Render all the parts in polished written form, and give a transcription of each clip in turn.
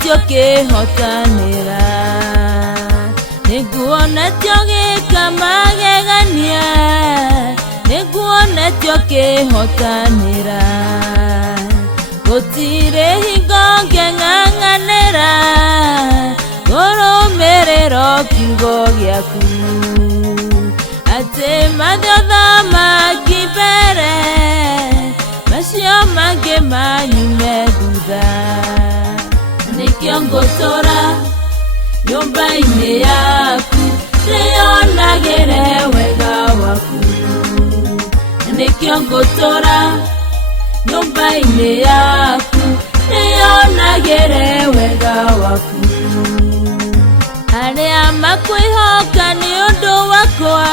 nĩguonetio kĩhotanĩra, nĩguonetio gĩkamagegania, nĩguonetio kĩhotanĩra, gũtirĩ hingo ngeng'ang'anĩra kũrũmĩrĩra kiugo gĩaku, atĩ mathiotha mangĩ mbere macio mangĩ manyume thutha. Nĩkĩo ngũtũũra nyũmba-inĩ yaku nĩyonagĩre wega waku, nĩkĩo ngũtũũra nyũmba-inĩ yaku nĩyonagĩre wega waku. Arĩa makwĩhoka nĩ ũndũ wakwa,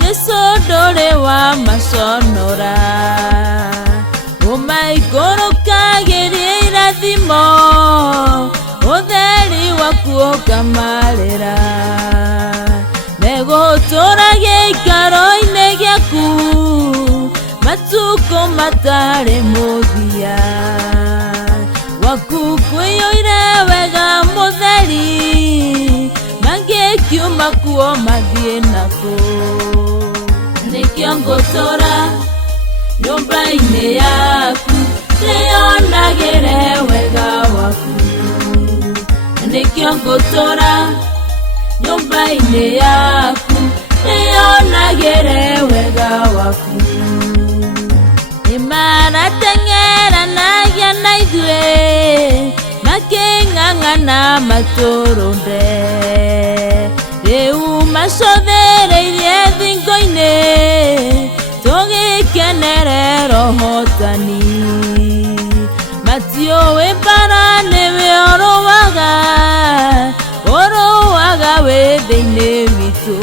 Jesũ ndũrĩ wamaconora, ũmaikũrũkagĩria irathimo, ũtheri waku ũkamarĩra, megũtũũra gĩikaro-inĩ gĩaku matukũ matarĩ mũthia, waku kwĩyũire wega mũtheri, mangĩkiuma kuo mathiĩ nakũ. Nĩkĩo ngũtũũra nyũmba-inĩ yaku nĩyonagĩre wega waku, nĩkĩo ngũtũũra nyũmba-inĩ yaku nĩyonagĩre wega waku. Nĩmarateng'eranagia na ithuĩ makĩng'ang'ana matũrũnde, rĩu macũthĩrĩirie thingo-inĩ tũgĩkenerera ũhotani, matiũĩ mbara nĩwe ũrũaga wĩ thĩinĩ witũ,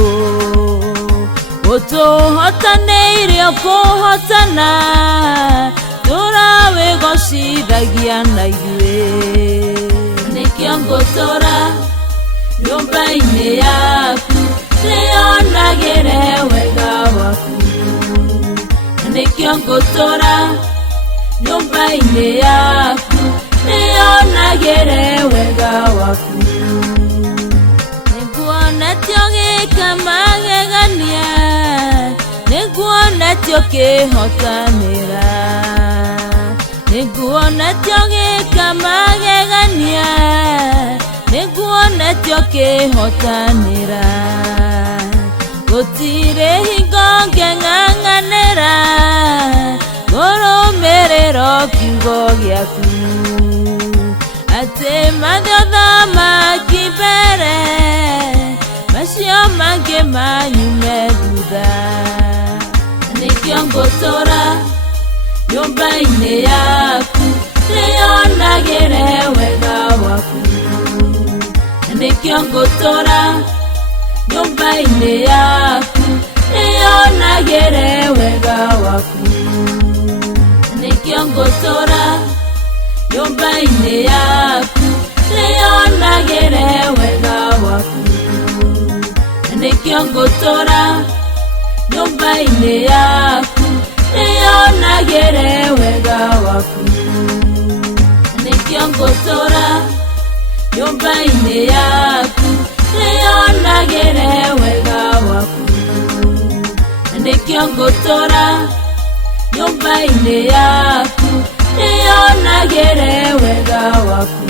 ũtũhotanĩire kũhotana, tũrawĩgocithagia na ithuĩ. Nĩkĩo ngũtũũra nyũmba-inĩ yaku nĩyonagĩre wega waku, nĩkĩo ngũtũũra nyũmba-inĩ yaku nĩyonagĩre wega waku. Nĩguonetio gĩkamagegania, nĩguonetio kĩhotanĩra, nĩguonetio gĩkamagegania, nĩguonetio kĩhotanĩra, gũtirĩ hingo ngeng'ang'anĩra kũrũmĩrĩra kiugo gĩaku, atĩ mathiotha mangĩ mbere macio mangĩ manyume thutha. Nĩkĩo ngũtũũra nyũmba-inĩ yaku nĩyonagĩre wega waku, nĩkĩo ngũtũũra nyũmba-inĩ yaku nĩyonagĩre wega waku, nĩkĩo ngũtũũra nyũmba-inĩ yaku nĩyonagĩre wega waku, nĩkĩo ngũtũũra nyũmba-inĩ yaku nĩyonagĩre wega waku, nĩkĩo ngũtũũra nyũmba-inĩ yaku nĩyonagĩre wega waku, nĩkĩo ngũtũũra nyũmba-inĩ yaku nĩyonagĩre wega waku.